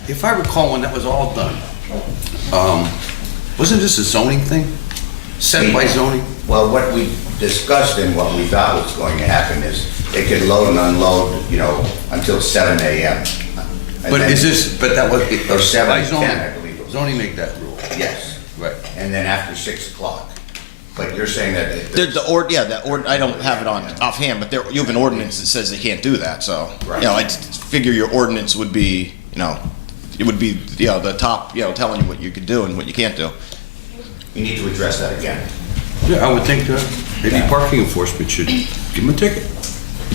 If I recall, when that was all done, wasn't this a zoning thing? Set by zoning? Well, what we discussed and what we thought was going to happen is they could load and unload, you know, until 7 a.m. And But then- is this, but that was, Or 7 by to zoning, 10, I believe it was. zoning make that rule. Yes, Right. and then after 6 o'clock. But you're saying that it- I don't have it on offhand, but you have an ordinance that says they can't do that, so. Right. You know, I figure your ordinance would be, you know, it would be, you know, the top, you know, telling you what you could do and what you can't do. we need to address that again. Yeah, I would think that maybe parking enforcement should give them a ticket.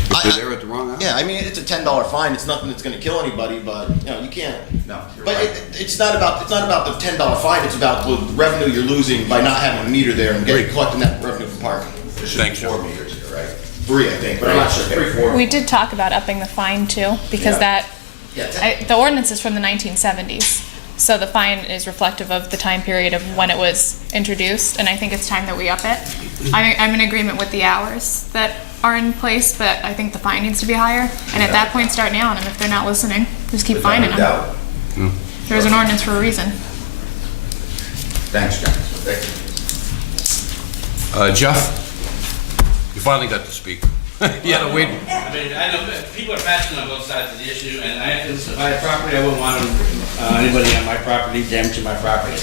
If they're there at the wrong hour. Yeah, I mean, it's a $10 fine, it's nothing that's gonna kill anybody, but, you know, you can't. No, you're But right. it's not about the $10 fine, it's about the revenue you're losing by not having a meter there and collecting that revenue from parking. There should be 4 meters here, right? 3, I think, but I'm not sure. 3, 4. We did talk about upping the fine too, because the ordinance is from the 1970s. So the fine is reflective of the time period of when it was introduced, and I think it's time that we up it. I'm in agreement with the hours that are in place, but I think the fine needs to be higher. And at that point, start nailing them. If they're not listening, just keep fining them. Doubt. There's an ordinance for a reason. Thanks, John. Jeff, you finally got to speak. Yeah, wait. I mean, I know that people are passionate on both sides of the issue, and if I had property, I wouldn't want anybody on my property damaging my property.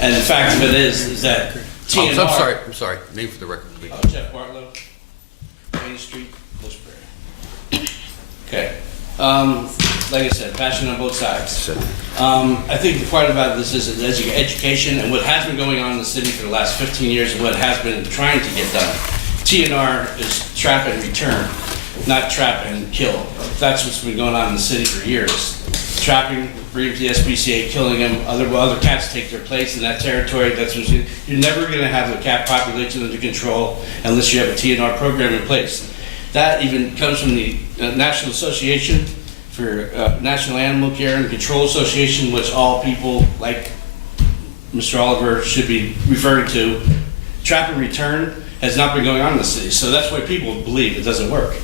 And the fact of it is that TNR. I'm sorry. Name for the record, please. Jeff Bartlow, Main Street, Wilkes-Barre. Okay. Like I said, passionate on both sides. I think the part about this is education and what has been going on in the city for the last 15 years and what has been trying to get done. TNR is trap and return, not trap and kill. That's what's been going on in the city for years. Trapping, bringing to the SPCA, killing them, other cats take their place in that territory. That's what you're never going to have the cat population under control unless you have a TNR program in place. That even comes from the National Association for National Animal Care and Control Association, which all people like Mr. Oliver should be referring to. Trap and return has not been going on in the city, so that's why people believe it doesn't work.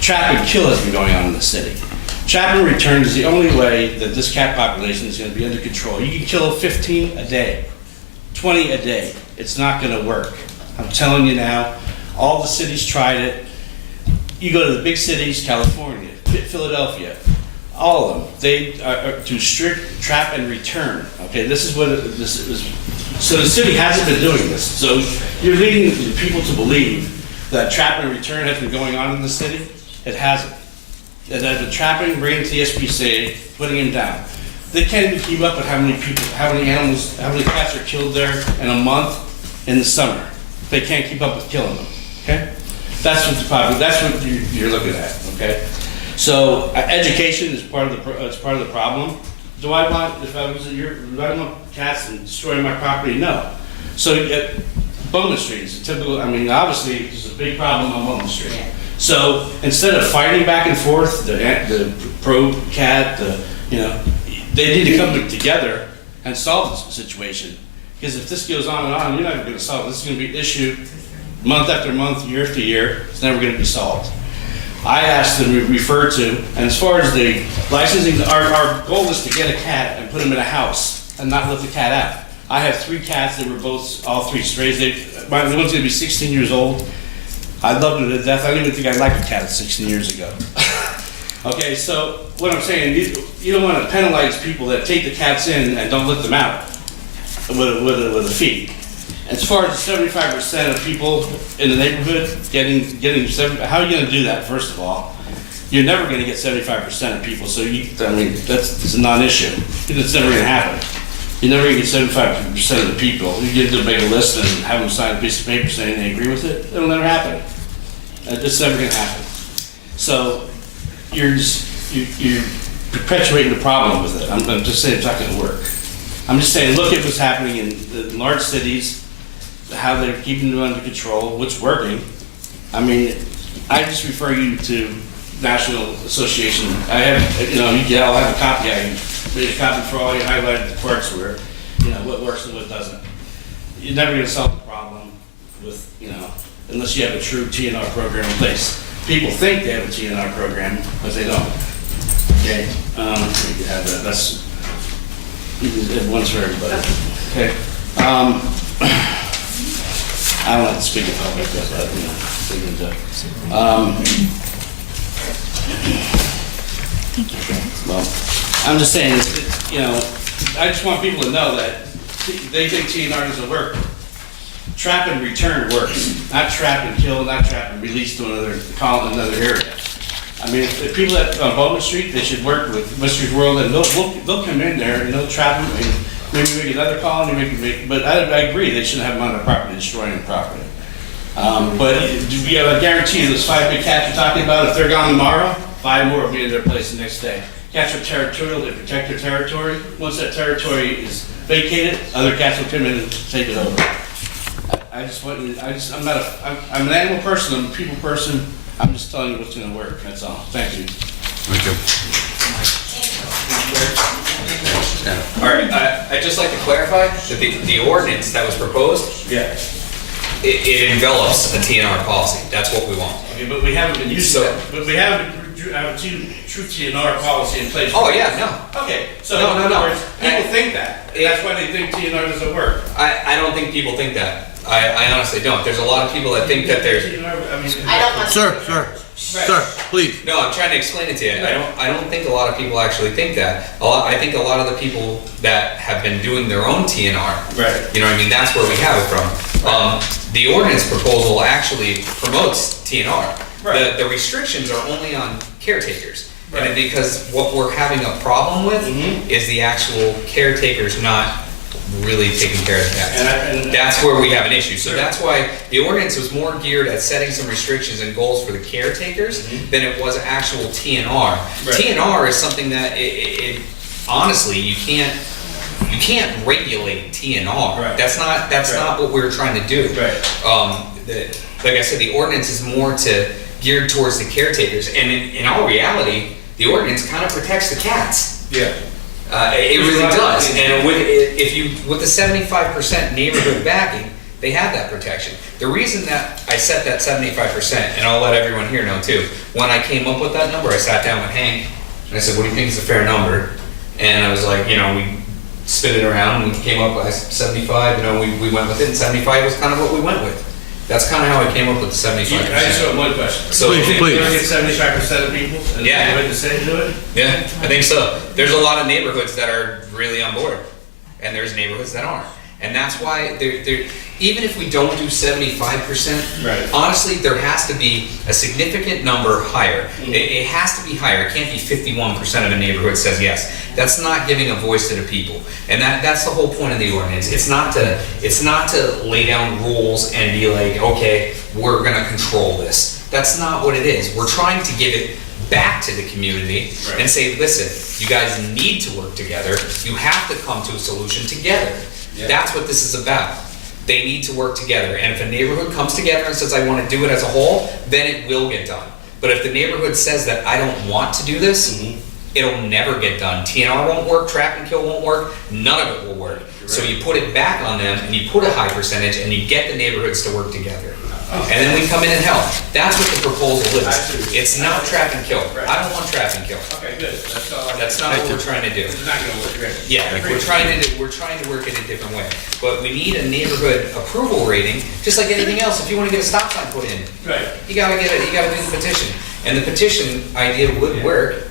Trap and kill has been going on in the city. Trap and return is the only way that this cat population is going to be under control. You can kill 15 a day, 20 a day. It's not going to work. I'm telling you now, all the cities tried it. You go to the big cities, California, Philadelphia, all of them, they do strict trap and return. Okay, this is what this is. So the city hasn't been doing this. So you're leading the people to believe that trap and return has been going on in the city. It hasn't. It has been trapping, bringing to the SPCA, putting him down. They can't even keep up with how many people, how many animals, how many cats are killed there in a month in the summer. They can't keep up with killing them. Okay, that's what the problem. That's what you're looking at. Okay, so education is part of the problem. Do I want, if I was do I want cats and destroying my property? No. So Bowman Street is a typical, I mean, obviously, there's a big problem on Bowman Street. So instead of fighting back and forth, the pro-cat, they need to come together and solve this situation. Because if this goes on and on, you're not going to solve it. This is going to be an issue month after month, year after year. It's never going to be solved. I asked them to refer to, and as far as the licensing, our goal is to get a cat and put them in a house and not let the cat out. I have 3 cats that were all 3 strays. The one's going to be 16 years old. I loved them to death. I don't even think I liked a cat at 16 years ago. Okay, so what I'm saying, you don't want to penalize people that take the cats in and don't let them out with a fee. As far as 75% of people in the neighborhood getting how are you going to do that? First of all, you're never going to get 75% of people. So that's a non-issue. It's never going to happen. You're never going to get 75% of the people. You get to make a list and have them sign a piece of paper saying they agree with it. It'll never happen. It's never going to happen. So you're perpetuating the problem with it. I'm just saying it's not going to work. I'm just saying look at what's happening in the large cities, how they're keeping them under control, what's working. I mean, I just refer you to National Association. I have, I'll have a copy. I made a copy for all you highlighted the parts where, what works and what doesn't. You're never going to solve the problem with, unless you have a true TNR program in place. People think they have a TNR program, but they don't. Okay, you have that, that's, one's for everybody. Okay, I don't like to speak in public, but, you know, speaking to, well, I'm just saying, you know, I just want people to know that they think TNR doesn't work. Trap and return works, not trap and kill, not trap and release to another area. I mean, if people that on Bowman Street, they should work with Mysteries World, and they'll come in there and they'll trap them, and maybe make another colony, but I agree, they shouldn't have them on their property, destroying the property. But I guarantee you, those 5 big cats you're talking about, if they're gone tomorrow, 5 more will be in their place the next day. Cats are territorial, they protect their territory. Once that territory is vacated, other cats will come in and take it over. I'm an animal person, I'm a people person, I'm just telling you what's gonna work, that's all. Thank you. Thank you. All right, I'd just like to clarify that the ordinance that was proposed, Yeah. it envelops a TNR policy. That's what we want. Okay, but we haven't been using that, but we haven't a true TNR policy in place. Oh, yeah, no. Okay, so No. in other words, people think that, and that's why they think TNR doesn't work. I don't think people think that. I honestly don't. There's a lot of people that think that there's. I don't want. Sir, please. No, I'm trying to explain it to you. I don't think a lot of people actually think that. I think a lot of the people that have been doing their own TNR. Right. You know what I mean? That's where we have it from. The ordinance proposal actually promotes TNR. Right. The restrictions are only on caretakers. Right. And because what we're having a problem with is the actual caretakers not really taking care of that. And that's where we have an issue. So that's why the ordinance was more geared at setting some restrictions and goals for the caretakers than it was actual TNR. Right. TNR is something that honestly you can't regulate TNR. Right. That's not what we're trying to do. Right. Like I said, the ordinance is more geared towards the caretakers, and in all reality, the ordinance kind of protects the cats. Yeah. It really does, and with the 75% neighborhood backing, they have that protection. The reason that I set that 75%, and I'll let everyone here know too, when I came up with that number, I sat down with Hank, and I said, what do you think is a fair number? And I was like, we spit it around, and we came up with 75, we went with it, and 75 was kind of what we went with. That's kind of how I came up with the 75%. I just have one question. So please. You're gonna get 75% of people? And yeah. Neighborhood to say do it? Yeah, I think so. There's a lot of neighborhoods that are really on board, and there's neighborhoods that aren't. And that's why even if we don't do 75%, right. Honestly, there has to be a significant number higher. It has to be higher. It can't be 51% of a neighborhood says yes. That's not giving a voice to the people. And that's the whole point of the ordinance. It's not to lay down rules and be like, okay, we're gonna control this. That's not what it is. We're trying to give it back to the community and say, listen, you guys need to work together. You have to come to a solution together. Yeah. That's what this is about. They need to work together. And if a neighborhood comes together and says, I want to do it as a whole, then it will get done. But if the neighborhood says that I don't want to do this, it'll never get done. TNR won't work, trap and kill won't work, none of it will work. Right. So you put it back on them and you put a high percentage and you get the neighborhoods to work together. And then we come in and help. That's what the proposal is. It's not trap and kill. I don't want trap and kill. Okay, good. That's not what we're trying to do. It's not gonna work, right? Yeah, like we're trying to work it a different way. But we need a neighborhood approval rating, just like anything else. If you want to get a stop sign put in, you gotta do the petition. And the petition idea would work.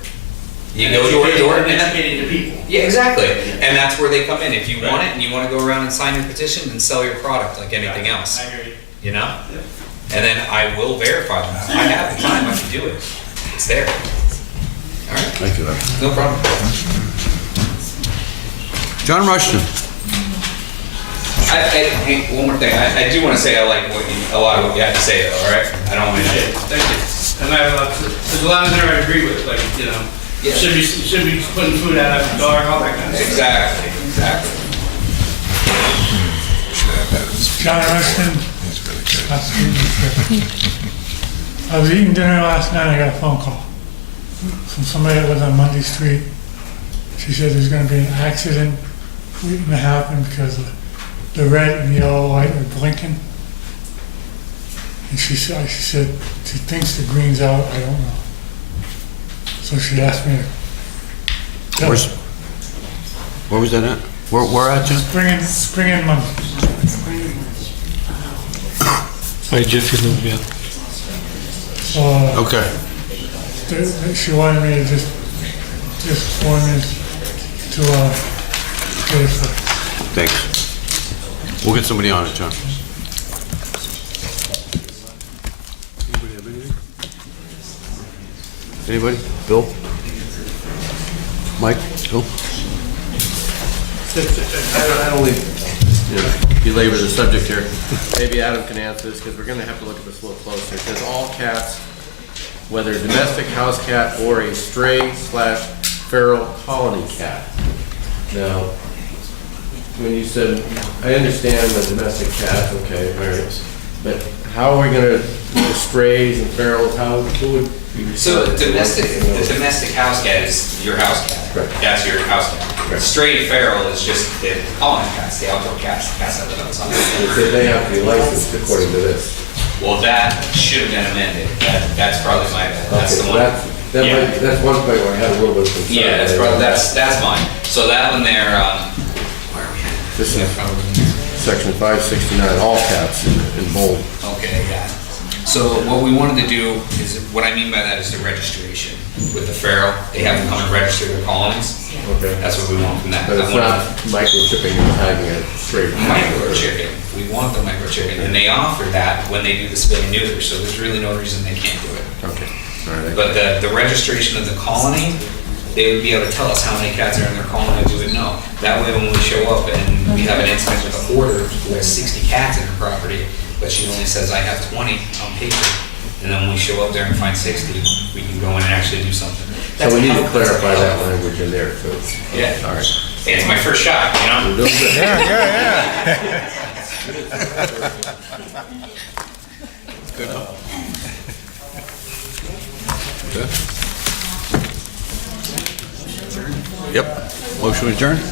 You go door to door and educating the people. Yeah, exactly. And that's where they come in. If you want it and you want to go around and sign your petition and sell your product like anything else. I hear you. You know? Yeah. And then I will verify them. I have the time, I can do it. It's there. All right? Thank you. No problem. John Rushton. Hey, one more thing. I do want to say I like a lot of what you had to say, though, all right? I don't want to. Thank you. And there's a lot in there I agree with, like, yeah. should be putting food out after dark, all that kind of stuff. Exactly. John Rushton. I was eating dinner last night and I got a phone call from somebody that lives on Monday Street. She said there's going to be an accident waiting to happen because the red and yellow light are blinking. And she said she thinks the green's out, I don't know. So she asked me to. Where was that at? Where at, Jim? Spring and Monday. By Jiffy Lube, yeah. Okay. She wanted me to just wanted me to get it for. Thanks. We'll get somebody on it, John. Anybody? Bill? Mike? Bill? I don't want to belabor the subject here. Maybe Adam can answer this, because we're going to have to look at this a little closer. It says all cats, whether a domestic house cat or a stray/feral colony cat. Now, when you said, I understand the domestic cat, okay, right, but how are we going to, the strays and ferals, who would you? So the domestic house cat is your house cat. Right. That's your house cat. Right. Stray feral is just the colony cats, the outdoor cats, the cats that live outside. They say they have to be licensed according to this. Well, that should have been amended. That's probably my bad. That's Okay, the so one. that's one point where I had a little bit of concern. Yeah, that's mine. So that one there, where are we at? This is section 569, all cats in bold. Okay, yeah. So what we wanted to do is, what I mean by that is the registration with the feral. They have to come and register their colonies. Okay. That's what we want from that. But it's not microchipping and tagging it straight. Microchipping. We want the microchipping, and they offer that when they do the spay and neuter. So there's really no reason they can't do it. Okay. All right. But the registration of the colony, they would be able to tell us how many cats are in their colony. We would know. That way, when we show up and we have an incident with a hoarder who has 60 cats in her property, but she only says I have 20 on paper, and then when we show up there and find 60, we can go in and actually do something. So we need to clarify that language in there, so. Yeah. All right. It's my first shot, you know? We're doing good. Yeah. Good. Okay. Yep. Motion adjourned?